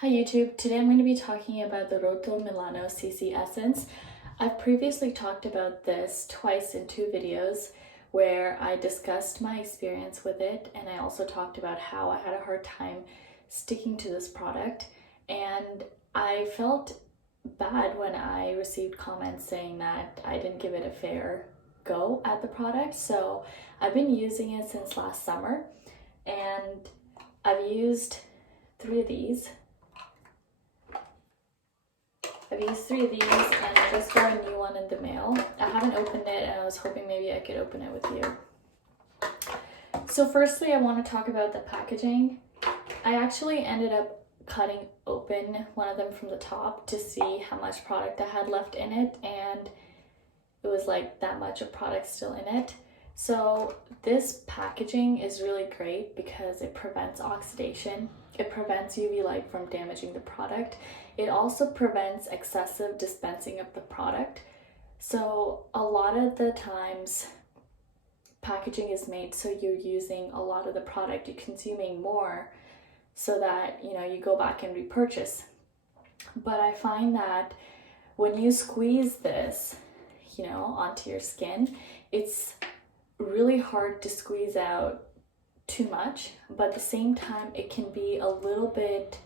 Hi YouTube, today I'm going to be talking about the ROHTO MELANO CC Essence. I've previously talked about this twice in two videos where I discussed my experience with it, and I also talked about how I had a hard time sticking to this product, and I felt bad when I received comments saying that I didn't give it a fair go at the product. So I've been using it since last summer, and I've used three of these. I've used three of these and I just got a new one in the mail. I haven't opened it and I was hoping maybe I could open it with you. So firstly, I want to talk about the packaging. I actually ended up cutting open one of them from the top to see how much product I had left in it, and it was like that much of product still in it. So this packaging is really great because it prevents oxidation. It prevents UV light from damaging the product. It also prevents excessive dispensing of the product. So a lot of the times packaging is made so you're using a lot of the product, you're consuming more so that you go back and repurchase. But I find that when you squeeze this onto your skin, it's really hard to squeeze out too much, but at the same time it can be a little bit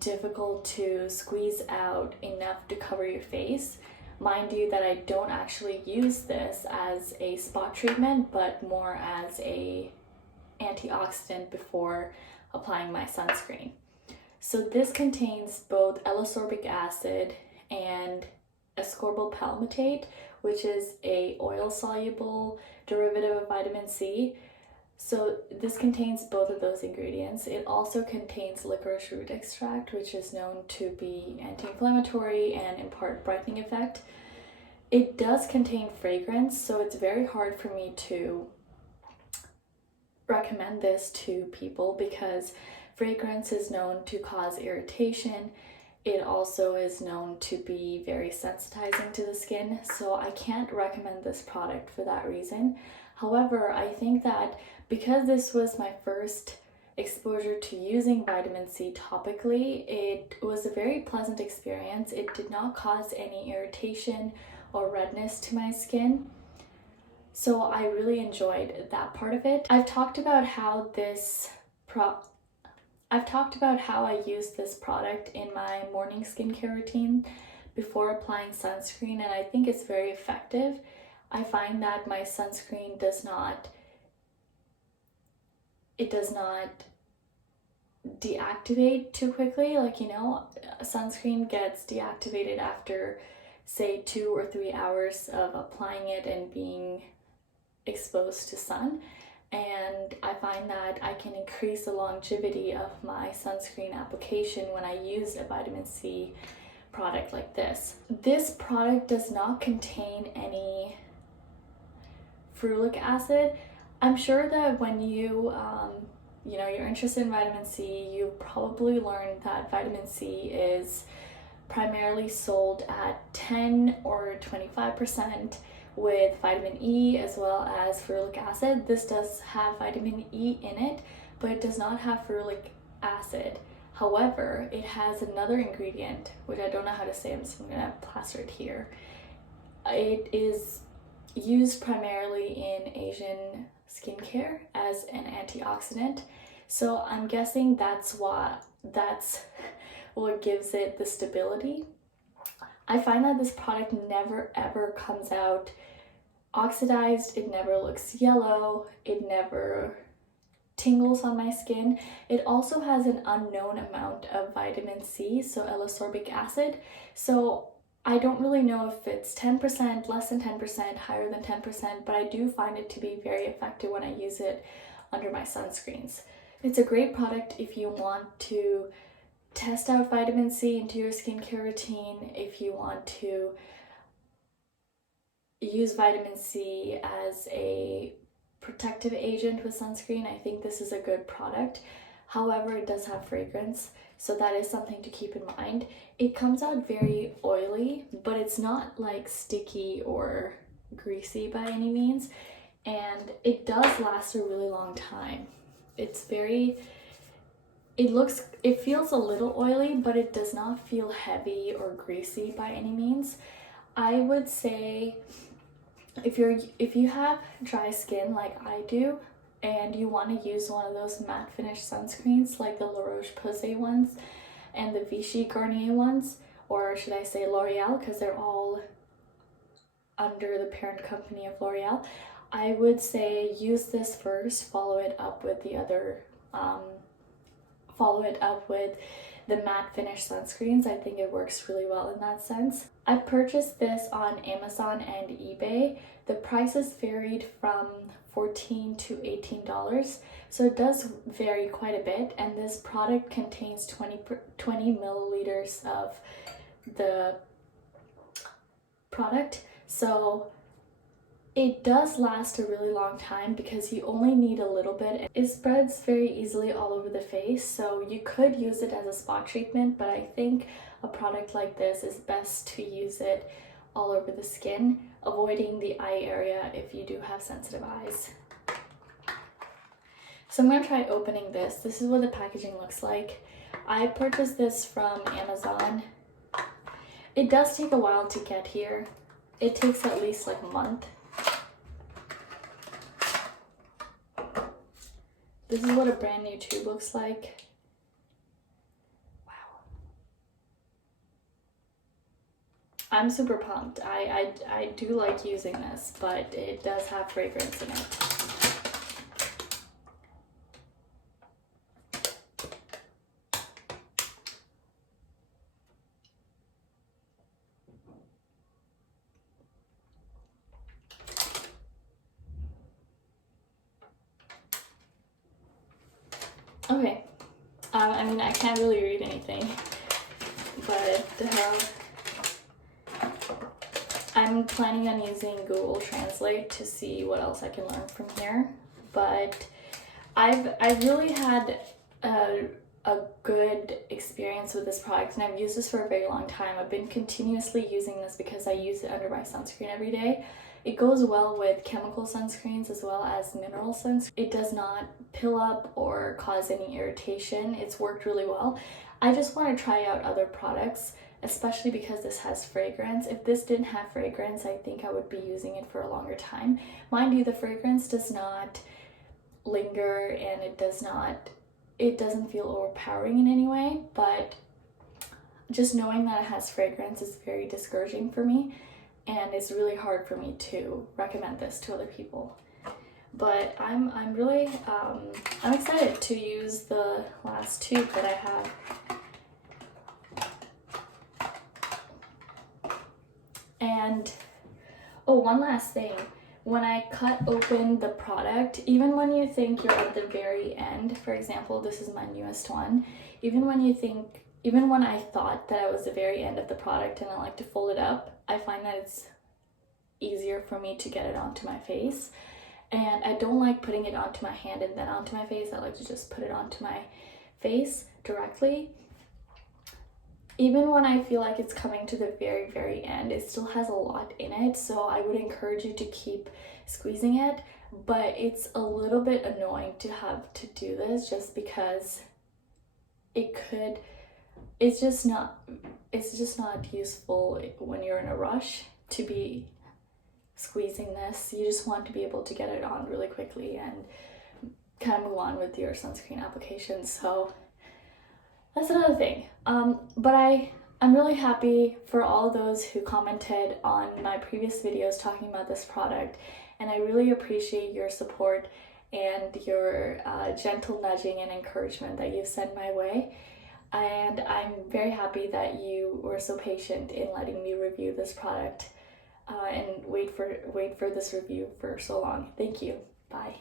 difficult to squeeze out enough to cover your face. Mind you that I don't actually use this as a spot treatment, but more as a antioxidant before applying my sunscreen. So this contains both L-ascorbic acid and Ascorbyl palmitate, which is a oil-soluble derivative of vitamin C. So this contains both of those ingredients. It also contains licorice root extract, which is known to be anti-inflammatory and impart brightening effect. It does contain fragrance, so it's very hard for me to recommend this to people because fragrance is known to cause irritation. It also is known to be very sensitizing to the skin, so I can't recommend this product for that reason. However, I think that because this was my first exposure to using vitamin C topically, it was a very pleasant experience. It did not cause any irritation or redness to my skin, so I really enjoyed that part of it. I've talked about how I use this product in my morning skincare routine before applying sunscreen, and I think it's very effective. I find that my sunscreen does not deactivate too quickly. Sunscreen gets deactivated after say 2 or 3 hours of applying it and being exposed to sun. And I find that I can increase the longevity of my sunscreen application when I use a vitamin C product like this. This product does not contain any ferulic acid. I'm sure that when you're interested in vitamin C, you probably learned that vitamin C is primarily sold at 10 or 25% with vitamin E as well as ferulic acid. This does have vitamin E in it, but it does not have ferulic acid. However, it has another ingredient, which I don't know how to say, I'm just going to plaster it here. It is used primarily in Asian skincare as an antioxidant. So I'm guessing that's what gives it the stability. I find that this product never ever comes out oxidized, it never looks yellow, it never tingles on my skin. It also has an unknown amount of vitamin C, so L-ascorbic acid. So I don't really know if it's 10%, less than 10%, higher than 10%, but I do find it to be very effective when I use it under my sunscreens. It's a great product if you want to test out vitamin C into your skincare routine, if you want to use vitamin C as a protective agent with sunscreen. I think this is a good product. However, it does have fragrance, so that is something to keep in mind. It comes out very oily, but it's not like sticky or greasy by any means, and it does last a really long time. It's very it feels a little oily, but it does not feel heavy or greasy by any means. I would say if you have dry skin like I do, and you want to use one of those matte finish sunscreens like the La Roche-Posay ones and the Vichy Garnier ones, or should I say L'Oreal, because they're all under the parent company of L'Oreal, I would say use this first, follow it up with the matte finish sunscreens. I think it works really well in that sense. I purchased this on Amazon and eBay. The prices varied from $14 to $18, so it does vary quite a bit, and this product contains 20 milliliters of the product, so it does last a really long time because you only need a little bit. It spreads very easily all over the face, so you could use it as a spot treatment, but I think a product like this is best to use it all over the skin, avoiding the eye area if you do have sensitive eyes. So I'm going to try opening this. This is what the packaging looks like. I purchased this from Amazon. It does take a while to get here. It takes at least like a month. This is what a brand new tube looks like. Wow. I'm super pumped. I do like using this, but it does have fragrance in it. Okay, I mean, I can't really read anything, but I'm planning on using Google Translate to see what else I can learn from here. But I've really had a good experience with this product, and I've used this for a very long time. I've been continuously using this because I use it under my sunscreen every day. It goes well with chemical sunscreens as well as mineral sunscreen. It does not pill up or cause any irritation. It's worked really well. I just want to try out other products, especially because this has fragrance. If this didn't have fragrance, I think I would be using it for a longer time. Mind you, the fragrance does not linger, and it doesn't feel overpowering in any way, but just knowing that it has fragrance is very discouraging for me. And it's really hard for me to recommend this to other people. But I'm really I'm excited to use the last tube that I have. And oh, one last thing. When I cut open the product, even when you think you're at the very end, for example, this is my newest one, even when I thought that I was the very end of the product and I like to fold it up, I find that it's easier for me to get it onto my face. And I don't like putting it onto my hand and then onto my face. I like to just put it onto my face directly. Even when I feel like it's coming to the very, very end, it still has a lot in it. So I would encourage you to keep squeezing it. But it's a little bit annoying to have to do this just because it's just not useful when you're in a rush to be squeezing this. You just want to be able to get it on really quickly and kind of move on with your sunscreen application. So that's another thing. But I'm really happy for all those who commented on my previous videos talking about this product, and I really appreciate your support and your gentle nudging and encouragement that you sent my way. And I'm very happy that you were so patient in letting me review this product and wait for this review for so long. Thank you. Bye.